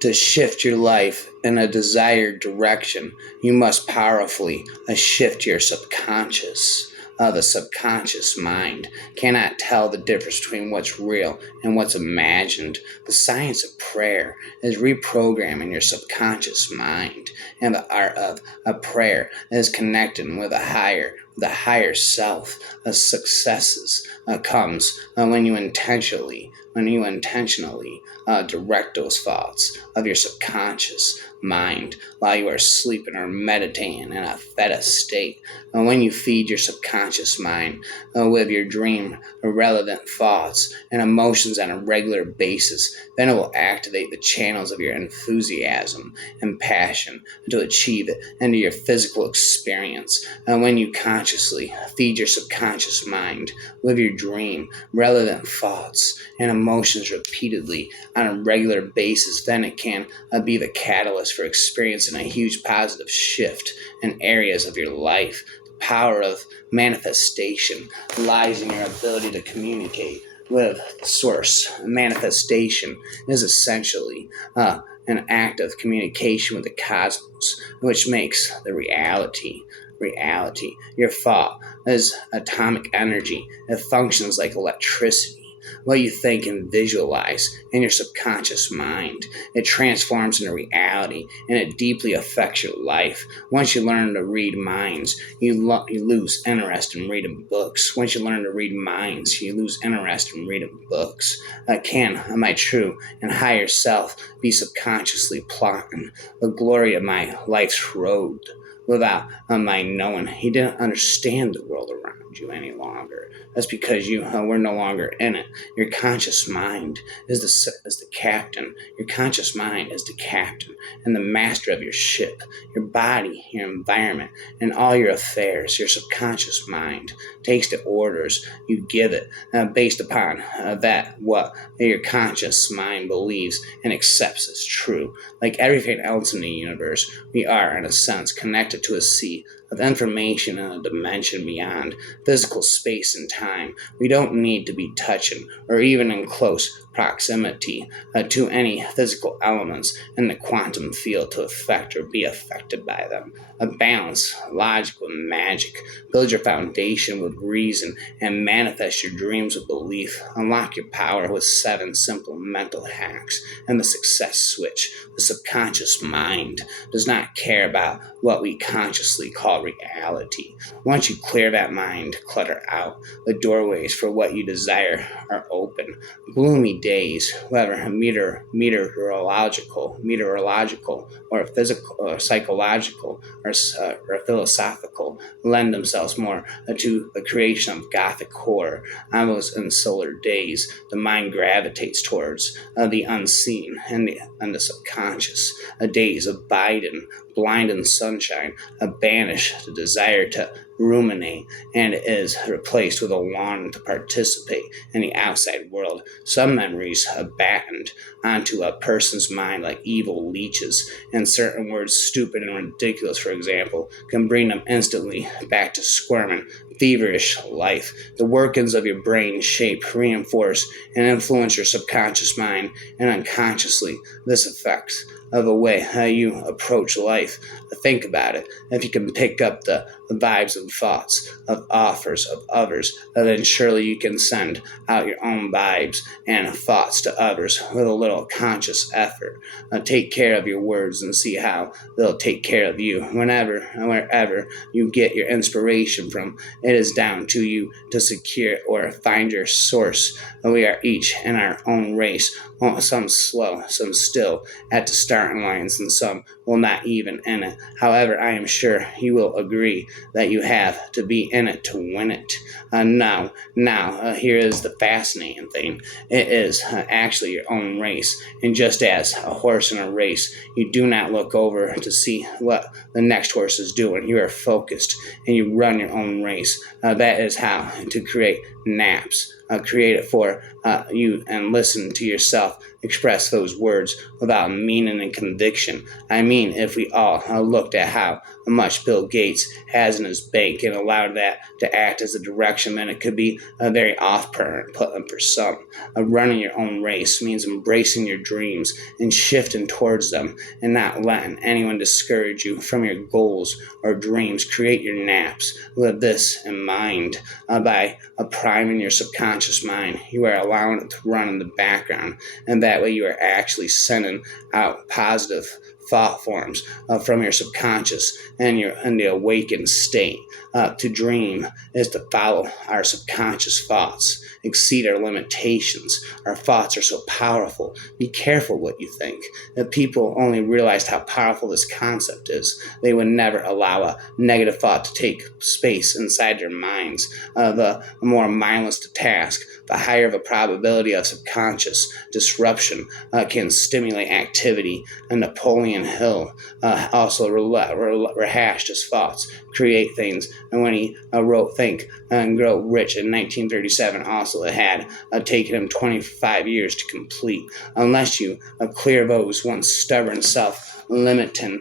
To shift your life in a desired direction, you must powerfully shift your subconscious. The subconscious mind cannot tell the difference between what's real and what's imagined. The science of prayer is reprogramming your subconscious mind, and the art of a prayer is connecting with the higher self. Successes comes when you intentionally direct those thoughts of your subconscious mind while you are sleeping or meditating in a theta state. When you feed your subconscious mind with your dream relevant thoughts and emotions on a regular basis, then it will activate the channels of your enthusiasm and passion to achieve it into your physical experience. When you consciously feed your subconscious mind with your dream relevant thoughts and emotions repeatedly on a regular basis, then it can be the catalyst for experiencing a huge positive shift in areas of your life. The power of manifestation lies in your ability to communicate with the source. Manifestation is essentially an act of communication with the cosmos, which makes the reality. Your thought is atomic energy. It functions like electricity. What you think and visualize in your subconscious mind, it transforms into reality, and it deeply affects your life. Once you learn to read minds, you lose interest in reading books. Once you learn to read minds, you lose interest in reading books. Can my true and higher self be subconsciously plotting the glory of my life's road without my knowing? He didn't understand the world around you any longer. That's because you were no longer in it. Your conscious mind is the captain. Your conscious mind is the captain and the master of your ship. Your body, your environment, and all your affairs. Your subconscious mind takes the orders you give it based upon that what your conscious mind believes and accepts as true. Like everything else in the universe, we are, in a sense, connected to a sea of information in a dimension beyond physical space and time. We don't need to be touching or even in close proximity to any physical elements in the quantum field to affect or be affected by them. A balance, logic with magic. Build your foundation with reason and manifest your dreams with belief. Unlock your power with 7 simple mental hacks and the success switch. The subconscious mind does not care about what we consciously call reality. Once you clear that mind clutter out, the doorways for what you desire are open. Gloomy days, whether meteorological or physical or psychological or philosophical, lend themselves more to the creation of gothic horror. Almost in solar days, the mind gravitates towards the unseen and the subconscious. Days of blind in sunshine, banish the desire to ruminate and is replaced with a longing to participate in the outside world. Some memories are battened onto a person's mind like evil leeches, and certain words, stupid and ridiculous, for example, can bring them instantly back to squirming, feverish life. The workings of your brain shape, reinforce, and influence your subconscious mind, and unconsciously, this affects of the way how you approach life. Think about it. If you can pick up the vibes and thoughts of offers of others, then surely you can send out your own vibes and thoughts to others with a little conscious effort. Take care of your words and see how they'll take care of you. Whenever and wherever you get your inspiration from, it is down to you to secure or find your source. We are each in our own race, some slow, some still at the starting lines, and some will not even in it. However, I am sure you will agree that you have to be in it to win it. Now, here is the fascinating thing. It is actually your own race, and just as a horse in a race, you do not look over to see what the next horse is doing. You are focused, and you run your own race. That is how to create naps. Create it for you and listen to yourself express those words without meaning and conviction. I mean, if we all looked at how much Bill Gates has in his bank and allowed that to act as a direction, then it could be very off-putting for some. Running your own race means embracing your dreams and shifting towards them and not letting anyone discourage you from your goals or dreams. Create your naps with this in mind. By priming your subconscious mind, you are allowing it to run in the background, and that way you are actually sending out positive thought forms from your subconscious and you're in the awakened state. To dream is to follow our subconscious thoughts, exceed our limitations. Our thoughts are so powerful. Be careful what you think. If people only realized how powerful this concept is, they would never allow a negative thought to take space inside their minds. The more mindless the task, the higher the probability of subconscious disruption can stimulate activity. And Napoleon Hill also rehashed his thoughts, create things. And when he wrote Think and Grow Rich in 1937, also it had taken him 25 years to complete. Unless you clear those once stubborn self-limiting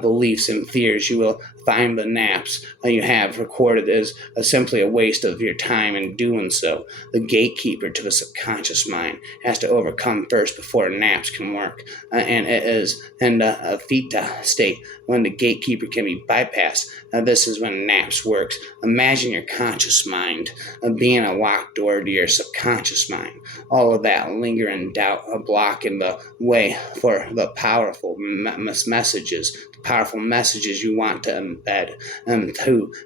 beliefs and fears, you will find the naps you have recorded is simply a waste of your time in doing so. The gatekeeper to the subconscious mind has to overcome first before naps can work, and it is in the theta state when the gatekeeper can be bypassed. This is when naps works. Imagine your conscious mind being a locked door to your subconscious mind. All of that lingering doubt blocking the way for the powerful messages you want to embed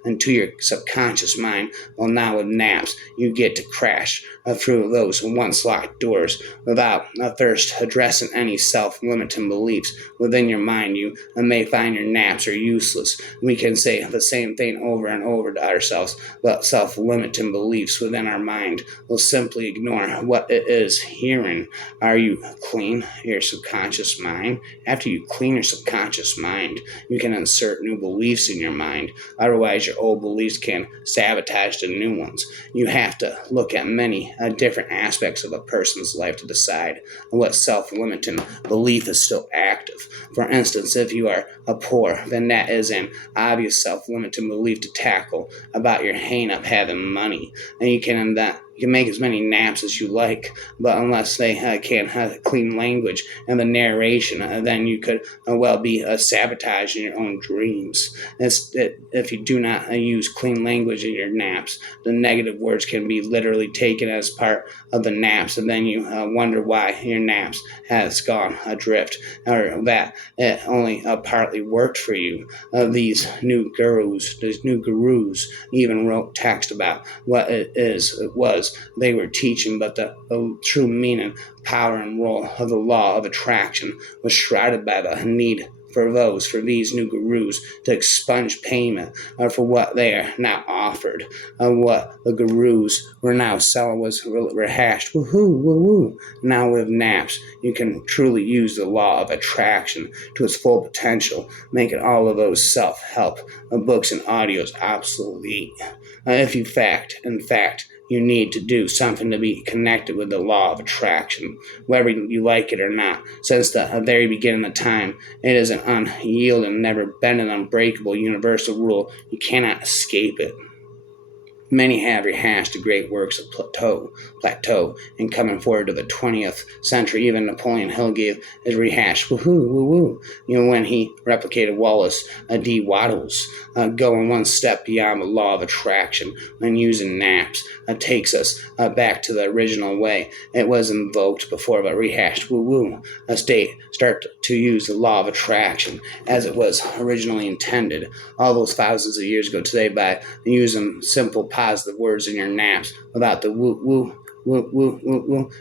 into your subconscious mind. Well, now with naps, you get to crash through those once locked doors without first addressing any self-limiting beliefs within your mind. You may find your naps are useless. We can say the same thing over and over to ourselves, but self-limiting beliefs within our mind will simply ignore what it is hearing. Are you clean your subconscious mind? After you clean your subconscious mind, you can insert new beliefs in your mind. Otherwise, your old beliefs can sabotage the new ones. You have to look at many different aspects of a person's life to decide what self-limiting belief is still active. For instance, if you are poor, then that is an obvious self-limiting belief to tackle about your hang-up having money. And you can make as many naps as you like, but unless they can have clean language and the narration, then you could well be sabotaging your own dreams. If you do not use clean language in your naps, the negative words can be literally taken as part of the naps, and then you wonder why your naps has gone adrift, or that it only partly worked for you. These new gurus even wrote text about what it was they were teaching, but the true meaning, power, and role of the law of attraction was shrouded by the need for these new gurus to expunge payment for what they are now offered. What the gurus were now selling was rehashed. Woohoo, woo-woo. Now with naps, you can truly use the law of attraction to its full potential, making all of those self-help books and audios obsolete. If you in fact, you need to do something to be connected with the law of attraction, whether you like it or not. Since the very beginning of time, it is an unyielding, never bending, unbreakable universal rule. You cannot escape it. Many have rehashed the great works of Plato, and coming forward to the 20th century, even Napoleon Hill gave his rehash, woohoo, woo-woo, when he replicated Wallace D. Wattles, going one step beyond the law of attraction when using naps. Takes us back to the original way it was invoked before the rehashed woo-woo. Start to use the law of attraction as it was originally intended all those thousands of years ago today by using simple positive words in your naps without the woo-woo.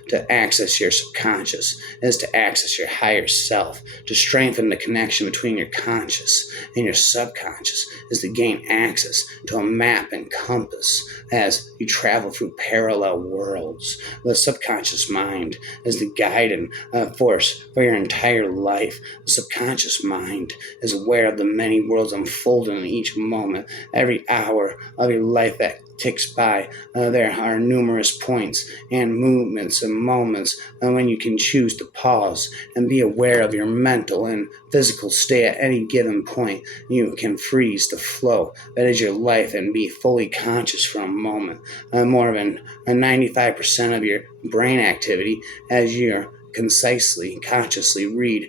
To access your subconscious is to access your higher self. To strengthen the connection between your conscious and your subconscious is to gain access to a map and compass as you travel through parallel worlds. The subconscious mind is the guiding force for your entire life. The subconscious mind is aware of the many worlds unfolding in each moment, every hour of your life that ticks by. There are numerous points and movements and moments, and when you can choose to pause and be aware of your mental and physical state at any given point, you can freeze the flow that is your life and be fully conscious for a moment. More than 95% of your brain activity as you're concisely, consciously read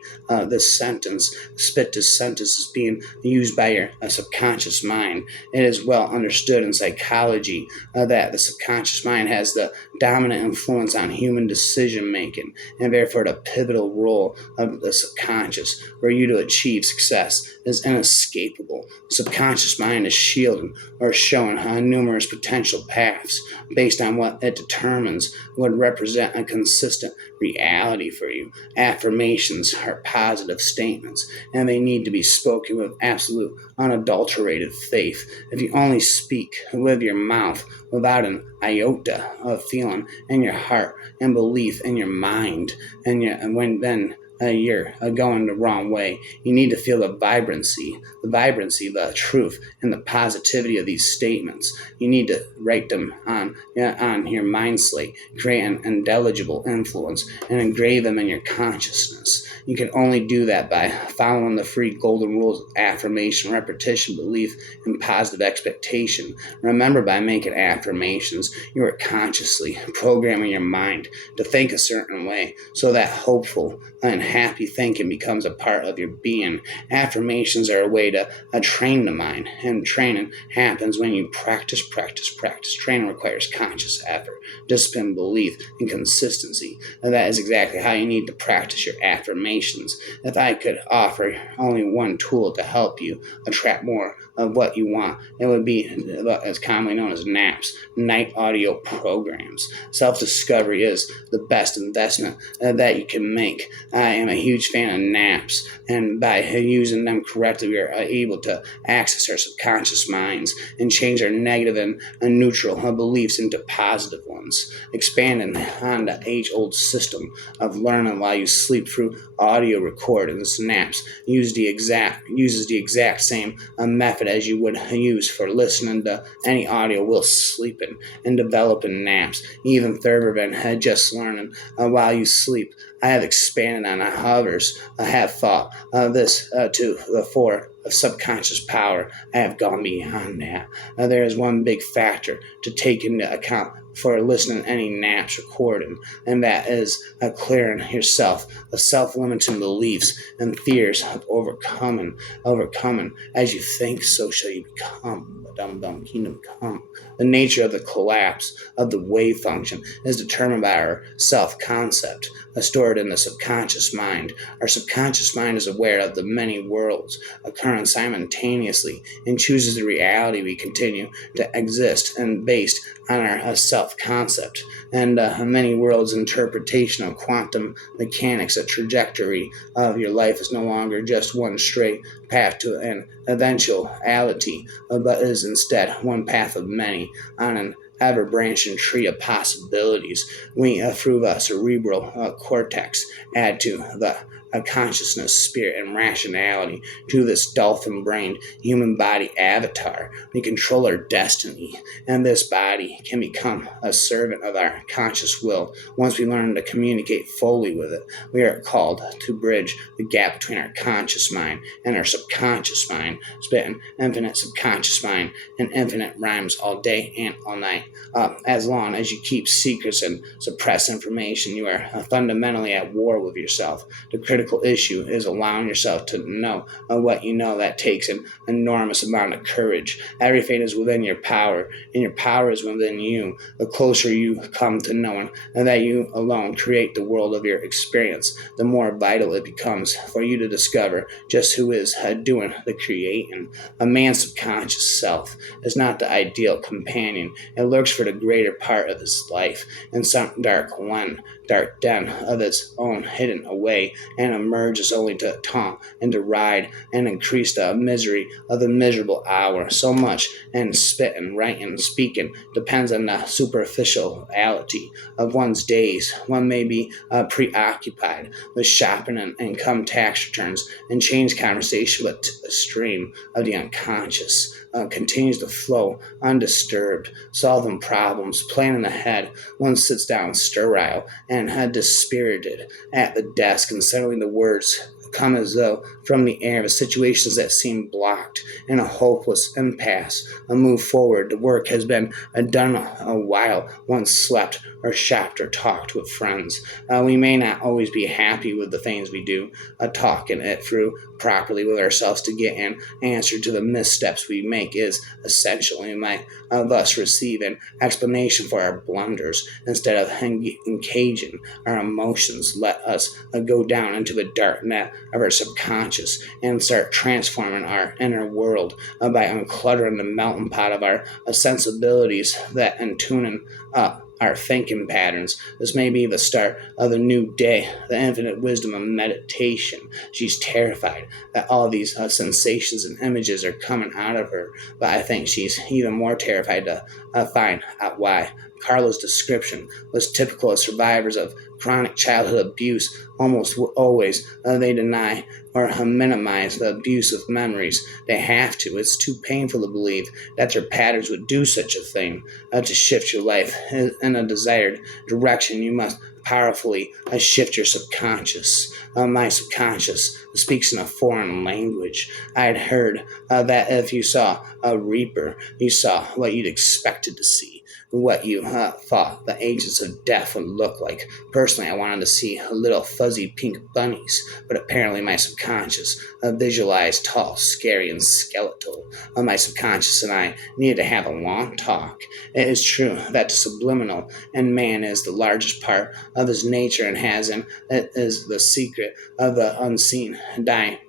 this sentence, spit this sentence is being used by your subconscious mind. It is well understood in psychology that the subconscious mind has the dominant influence on human decision making, and therefore the pivotal role of the subconscious for you to achieve success is inescapable. The subconscious mind is shielded or shown numerous potential paths based on what it determines would represent a consistent reality for you. Affirmations are positive statements, and they need to be spoken with absolute, unadulterated faith. If you only speak with your mouth without an iota of feeling in your heart and belief in your mind, and when then you're going the wrong way. You need to feel the truth, and the positivity of these statements. You need to write them on your mind slate, create an indelible influence, and engrave them in your consciousness. You can only do that by following the three golden rules of affirmation, repetition, belief, and positive expectation. Remember, by making affirmations, you are consciously programming your mind to think a certain way so that hopeful and happy thinking becomes a part of your being. Affirmations are a way to train the mind, and training happens when you practice. Training requires conscious effort, discipline, belief, and consistency. And that is exactly how you need to practice your affirmations. If I could offer only one tool to help you attract more of what you want, it would be as commonly known as NAPs, night audio programs. Self-discovery is the best investment that you can make. I am a huge fan of naps, and by using them correctly, we are able to access our subconscious minds and change our negative and neutral beliefs into positive ones, expanding on the age-old system of learning while you sleep through audio recordings. Naps uses the exact same method as you would use for listening to any audio while sleeping, and developing naps even further than just learning while you sleep. I have expanded on others. I have thought this to the fore of subconscious power. I have gone beyond that. There is one big factor to take into account for listening to any naps recording, and that is clearing yourself of self-limiting beliefs and fears of overcoming. As you think, so shall you become. Kingdom come. The nature of the collapse of the wave function is determined by our self-concept stored in the subconscious mind. Our subconscious mind is aware of the many worlds occurring simultaneously and chooses the reality we continue to exist, and based on our self-concept and many worlds interpretation of quantum mechanics. A trajectory of your life is no longer just one straight path to an eventuality, but is instead one path of many on an ever-branching tree of possibilities. We, through the cerebral cortex, add to the consciousness, spirit, and rationality to this dolphin-brained human body avatar. We control our destiny, and this body can become a servant of our conscious will. Once we learn to communicate fully with it, we are called to bridge the gap between our conscious mind and our subconscious mind, spitting infinite subconscious mind and infinite rhymes all day and all night. As long as you keep secrets and suppress information, you are fundamentally at war with yourself. The critical issue is allowing yourself to know what you know. That takes an enormous amount of courage. Everything is within your power, and your power is within you. The closer you come to knowing that you alone create the world of your experience, the more vital it becomes for you to discover just who is doing the creating. A man's subconscious self is not the ideal companion. It lurks for the greater part of his life in some dark den of its own, hidden away in emerges only to taunt and deride and increase the misery of the miserable hour. So much and spitting, writing, speaking depends on the superficiality of one's days. One may be preoccupied with shopping and income tax returns and change conversation, but a stream of the unconscious continues to flow undisturbed, solving problems, planning ahead. One sits down sterile and dispirited at the desk and suddenly the words come as though from the air of situations that seem blocked in a hopeless impasse. A move forward. The work has been done a while. Once slept or shopped or talked with friends. We may not always be happy with the things we do, talking it through properly with ourselves to get an answer to the missteps we make is essential. We might thus receive an explanation for our blunders instead of engaging our emotions. Let us go down into the dark net of our subconscious and start transforming our inner world by uncluttering the melting pot of our sensibilities that and tuning up our thinking patterns. This may be the start of a new day, the infinite wisdom of meditation. She's terrified that all these sensations and images are coming out of her, but I think she's even more terrified to find out why. Carla's description was typical of survivors of chronic childhood abuse. Almost always they deny or minimize the abusive memories. They have to. It's too painful to believe that their patterns would do such a thing. To shift your life in a desired direction, you must powerfully shift your subconscious. My subconscious speaks in a foreign language. I had heard that if you saw a reaper, you saw what you'd expected to see, what you thought the agents of death would look like. Personally, I wanted to see little fuzzy pink bunnies, but apparently my subconscious visualized tall, scary, and skeletal. My subconscious and I needed to have a long talk. It is true that the subliminal in man is the largest part of his nature and has him. It is the secret of the unseen dynamisms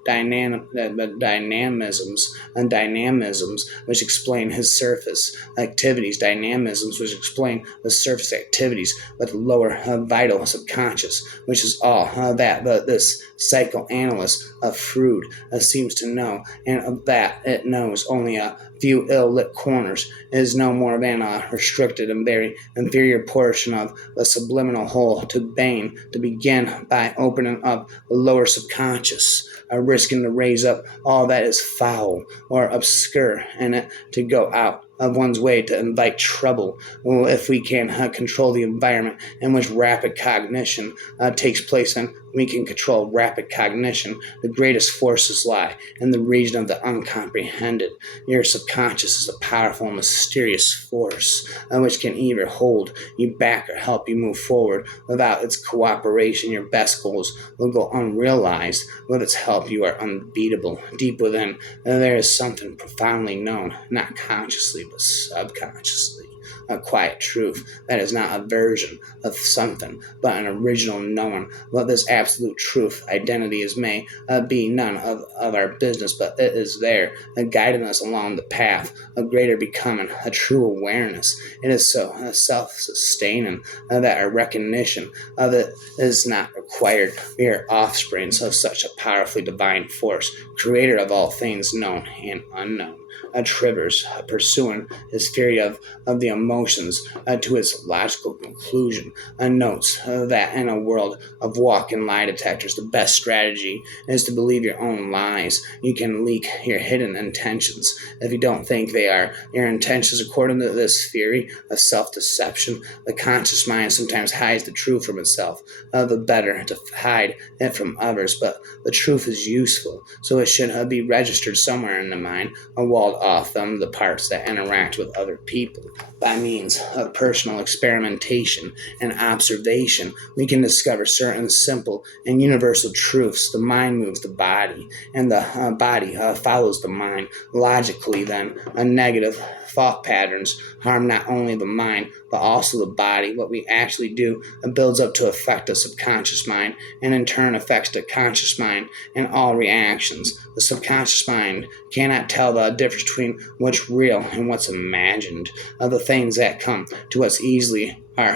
which explain his surface activities, dynamisms which explain the surface activities, but the lower vital subconscious, which is all that this psychoanalyst of Freud seems to know, and of that it knows only a few ill-lit corners, is no more than a restricted and very inferior portion of the subliminal whole. To begin by opening up the lower subconscious, risking to raise up all that is foul or obscure in it, to go out of one's way to invite trouble. Well, if we can control the environment in which rapid cognition takes place, then we can control rapid cognition. The greatest forces lie in the region of the uncomprehended. Your subconscious is a powerful and mysterious force which can either hold you back or help you move forward. Without its cooperation, your best goals will go unrealized. With its help, you are unbeatable. Deep within, there is something profoundly known, not consciously but subconsciously. A quiet truth that is not a version of something, but an original knowing. What this absolute truth, identity, is may be none of our business, but it is there, guiding us along the path of greater becoming, a true awareness. It is so self-sustaining that our recognition of it is not required. We are offsprings of such a powerfully divine force, creator of all things known and unknown. Trivers, pursuing his theory of the emotions to its logical conclusion, notes that in a world of walk and lie detectors, the best strategy is to believe your own lies. You can leak your hidden intentions if you don't think they are your intentions. According to this theory of self-deception, the conscious mind sometimes hides the truth from itself. The better to hide it from others, but the truth is useful, so it should be registered somewhere in the mind, walled off them the parts that interact with other people. By means of personal experimentation and observation, we can discover certain simple and universal truths. The mind moves the body, and the body follows the mind. Logically, then, negative thought patterns harm not only the mind, but also the body. What we actually do builds up to affect the subconscious mind, and in turn affects the conscious mind and all reactions. The subconscious mind cannot tell the difference between what's real and what's imagined. The things that come to us easily are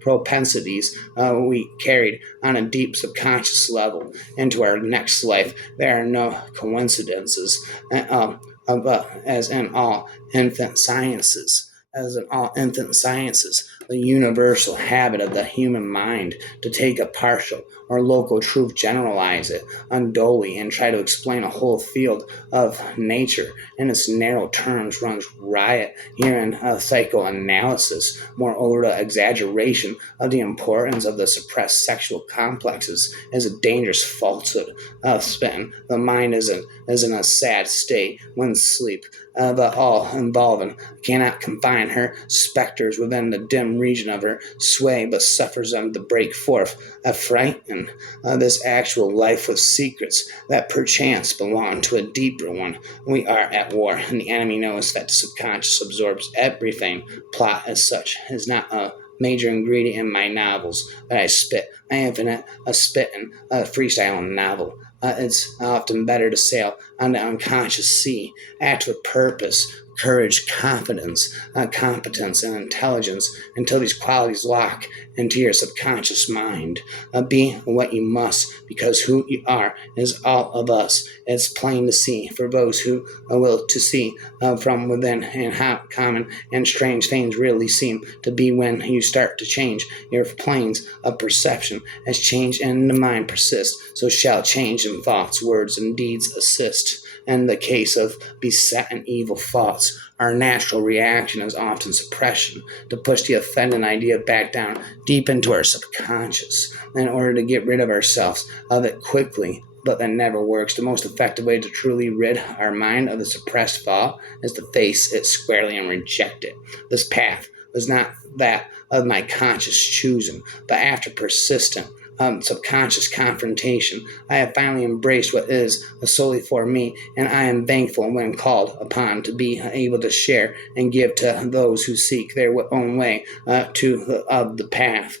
propensities we carried on a deep subconscious level into our next life. There are no coincidences, as in all infant sciences. As in all infant sciences, the universal habit of the human mind to take a partial or local truth, generalize it undully, and try to explain a whole field of nature in its narrow terms runs riot here in psychoanalysis. Moreover, the exaggeration of the importance of the suppressed sexual complexes is a dangerous falsehood of spin. The mind is in a sad state when sleep, but all involving cannot confine her specters within the dim region of her sway, but suffers them to break forth, affrighten this actual life with secrets that perchance belong to a deeper one. We are at war, and the enemy knows that the subconscious absorbs everything. Plot, as such, is not a major ingredient in my novels, but I spit my infinite, a spitting, a freestyle novel. It's often better to sail on the unconscious sea, act with purpose, courage, confidence, competence, and intelligence until these qualities lock into your subconscious mind. Be what you must, because who you are is all of us. It's plain to see for those who will to see from within, and how common and strange things really seem to be when you start to change your planes of perception. As change in the mind persists, so shall change in thoughts, words, and deeds assist. In the case of beset and evil thoughts, our natural reaction is often suppression, to push the offending idea back down deep into our subconscious in order to get rid of ourselves of it quickly. But that never works. The most effective way to truly rid our mind of the suppressed thought is to face it squarely and reject it. This path was not that of my conscious choosing, but after persistent subconscious confrontation, I have finally embraced what is solely for me, and I am thankful when called upon to be able to share and give to those who seek their own way of the path.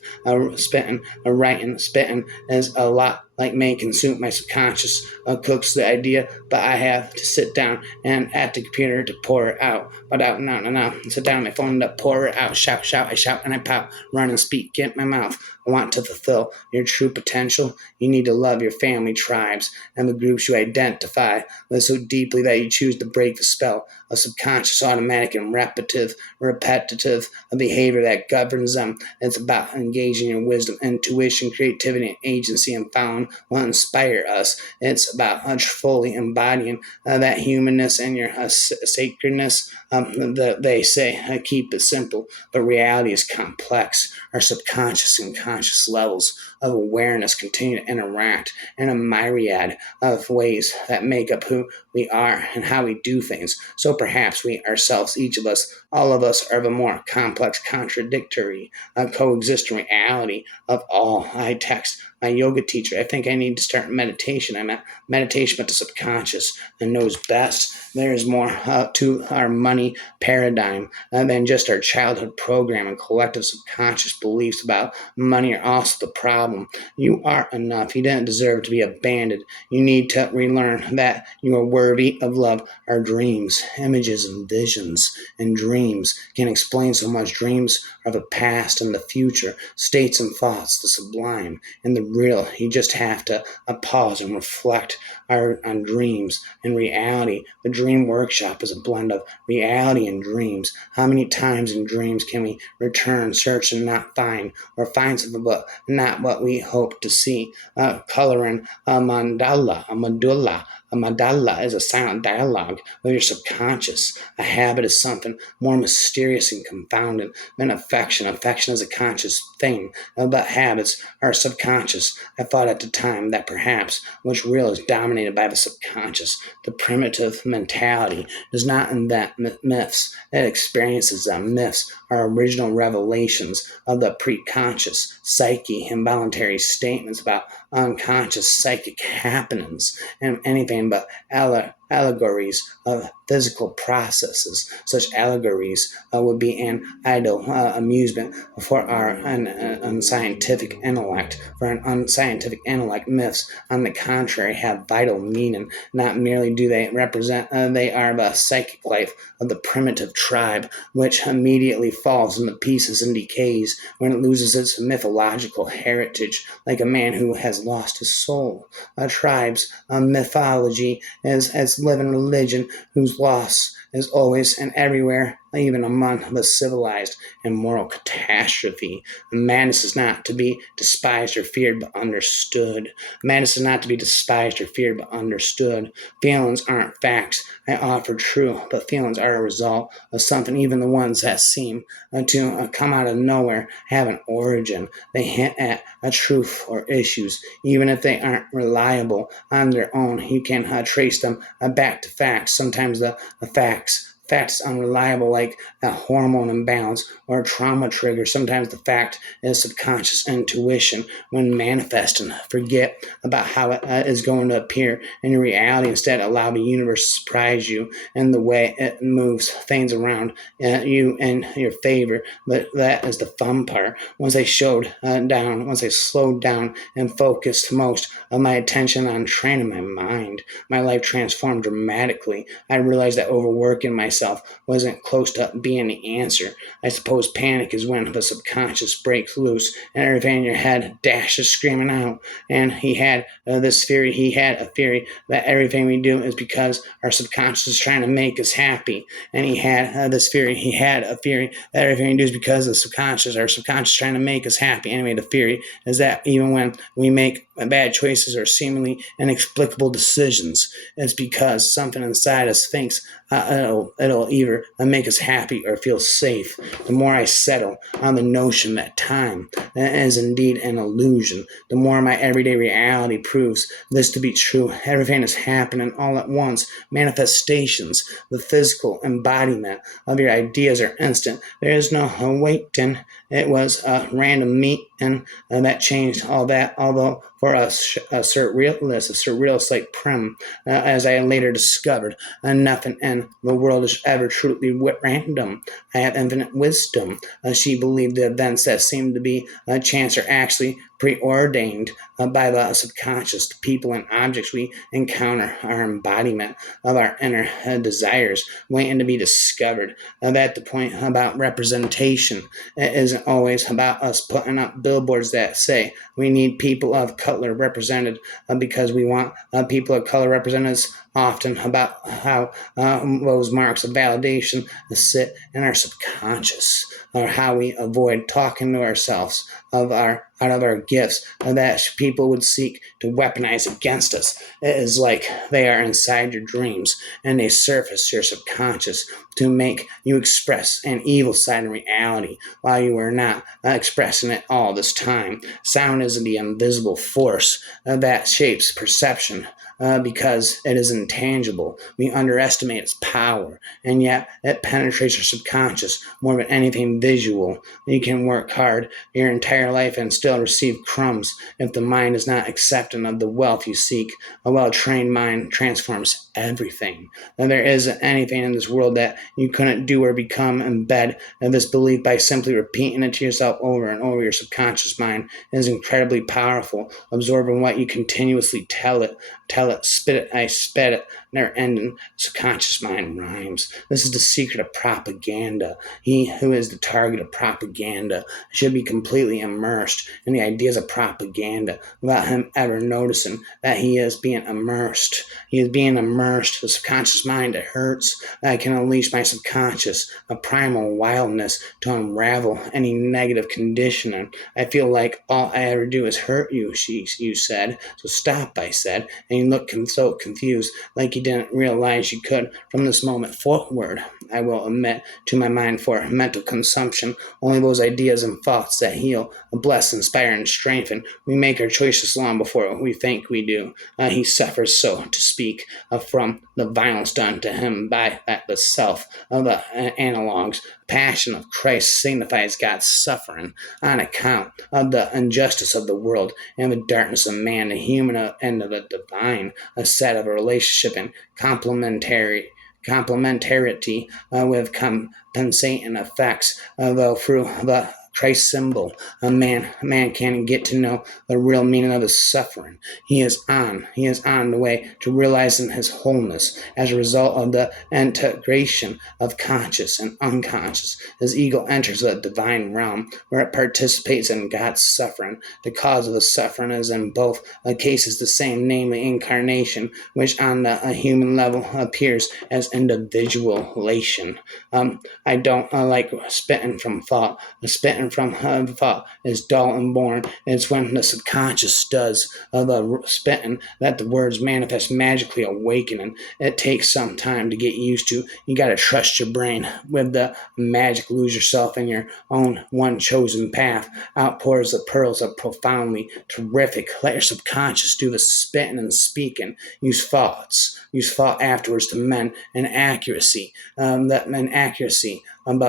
Spitting, writing, spitting is a lot like making soup. My subconscious cooks the idea, but I have to sit down and at the computer to pour it out. Without no. Sit down on my phone to pour it out. Shout, I shout and I pout. Run and speak, get my mouth. I want to fulfill your true potential. You need to love your family, tribes, and the groups you identify with so deeply that you choose to break the spell of subconscious, automatic, and repetitive behavior that governs them. It's about engaging your wisdom, intuition, creativity, and agency, and following will inspire us. It's about fully embodying that humanness and your sacredness. They say keep it simple, but reality is complex. Our subconscious and conscious levels of awareness continue to interact in a myriad of ways that make up who we are and how we do things. So perhaps we ourselves, each of us, all of us, are the more complex, contradictory, coexisting reality of all. I text my yoga teacher, I think I need to start meditation. I'm at meditation with the subconscious and knows best. There is more to our money paradigm than just our childhood program, and collective subconscious beliefs about money are also the problem. You are enough. You didn't deserve to be abandoned. You need to relearn that you are worthy of love. Our dreams, images, and visions, and dreams can explain so much. Dreams are the past and the future, states and thoughts, the sublime and the real. You just have to pause and reflect on dreams and reality. The dream workshop is a blend of reality and dreams. How many times in dreams can we return, search, and not find, or find something but not what we hope to see? Coloring a mandala, a medulla. A mandala is a silent dialogue with your subconscious. A habit is something more mysterious and confounded than affection. Affection is a conscious thing, but habits are subconscious. I thought at the time that perhaps what's real is dominated by the subconscious. The primitive mentality does not invent myths, it experiences them. Myths are original revelations of the preconscious psyche, involuntary statements about unconscious psychic happenings, and anything but allegories of physical processes. Such allegories would be an idle amusement for our unscientific intellect. For an unscientific intellect, myths, on the contrary, have vital meaning. Not merely do they represent, they are the psychic life of the primitive tribe, which immediately falls into pieces and decays when it loses its mythological heritage, like a man who has lost his soul. A tribe's mythology is as living religion whose loss is always and everywhere, even among the civilized, and moral catastrophe. Madness is not to be despised or feared, but understood. Madness is not to be despised or feared, but understood. Feelings aren't facts. I offer true, but feelings are a result of something. Even the ones that seem to come out of nowhere have an origin. They hint at a truth or issues, even if they aren't reliable on their own. You can trace them back to facts. Sometimes the facts unreliable, like a hormone imbalance or a trauma trigger. Sometimes the fact is subconscious intuition when manifesting. Forget about how it is going to appear in your reality. Instead, allow the universe to surprise you in the way it moves things around you in your favor. But that is the fun part. Once I slowed down and focused most of my attention on training my mind, my life transformed dramatically. I realized that overworking myself wasn't close to being the answer. I suppose panic is when the subconscious breaks loose and everything in your head dashes screaming out. And he had this theory. He had a theory that everything we do is because our subconscious is trying to make us happy. And he had this theory. He had a theory that everything we do is because of our subconscious trying to make us happy. Anyway, the theory is that even when we make bad choices or seemingly inexplicable decisions, it's because something inside us thinks it'll either make us happy or feel safe. The more I settle on the notion that time is indeed an illusion, the more my everyday reality proves this to be true. Everything is happening all at once. Manifestations, the physical embodiment of your ideas are instant. There is no waiting. It was a random meeting that changed all that, although for a surrealist like Prim, as I later discovered, nothing in the world is ever truly random. I have infinite wisdom. She believed the events that seemed to be chance are actually preordained by the subconscious. The people and objects we encounter are embodiment of our inner desires, waiting to be discovered. That the point about representation. It isn't always about us putting up billboards that say we need people of color represented because we want people of color represented. It's often about how those marks of validation sit in our subconscious, or how we avoid talking to ourselves out of our gifts that people would seek to weaponize against us. It is like they are inside your dreams and they surface your subconscious to make you express an evil side of reality while you are not expressing it all this time. Sound is the invisible force that shapes perception. Because it is intangible. We underestimate its power, and yet it penetrates our subconscious more than anything visual. You can work hard your entire life and still receive crumbs if the mind is not accepting of the wealth you seek. A well-trained mind transforms everything. And there isn't anything in this world that you couldn't do or become. Embed this belief by simply repeating it to yourself over and over. Your subconscious mind is incredibly powerful, absorbing what you continuously tell it, spit it, I sped it, never ending. Subconscious mind rhymes. This is the secret of propaganda. He who is the target of propaganda should be completely immersed in the ideas of propaganda without him ever noticing that he is being immersed. He is being immersed. The subconscious mind, it hurts. I can unleash my subconscious, a primal wildness to unravel any negative conditioning. I feel like all I ever do is hurt you, you said. So stop, I said. And you looked so confused, like you didn't realize you could. From this moment forward, I will admit to my mind for mental consumption only those ideas and thoughts that heal, bless, inspire, and strengthen. We make our choices long before we think we do. He suffers, so to speak, from the violence done to him by the self of the analogs. passion of Christ signifies God's suffering on account of the injustice of the world and the darkness of man, the human and the divine, a set of a relationship and complementarity with compensating effects, though through the Christ symbol, a man can get to know the real meaning of his suffering. He is on the way to realizing his wholeness as a result of the integration of conscious and unconscious. His ego enters the divine realm where it participates in God's suffering. The cause of the suffering is in both cases the same, namely incarnation, which on the human level appears as individuation. I don't like spitting from thought. Spitting from thought is dull and boring. It's when the subconscious does the spitting that the words manifest magically awakening. It takes some time to get used to. You got to trust your brain with the magic. Lose yourself in your own one chosen path. Outpours the pearls of profoundly terrific. Let your subconscious do the spitting and speaking. Use thoughts. Use thought afterwards to mend an accuracy. But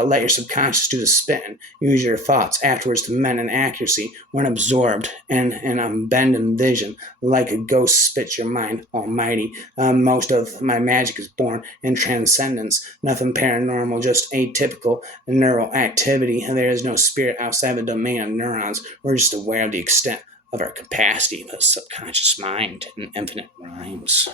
let your subconscious do the spitting. Use your thoughts afterwards to mend an accuracy when absorbed in an unbending vision, like a ghost spits your mind almighty. Most of my magic is born in transcendence, nothing paranormal, just atypical neural activity. There is no spirit outside the domain of neurons. We're just aware of the extent of our capacity, the subconscious mind, and infinite rhymes.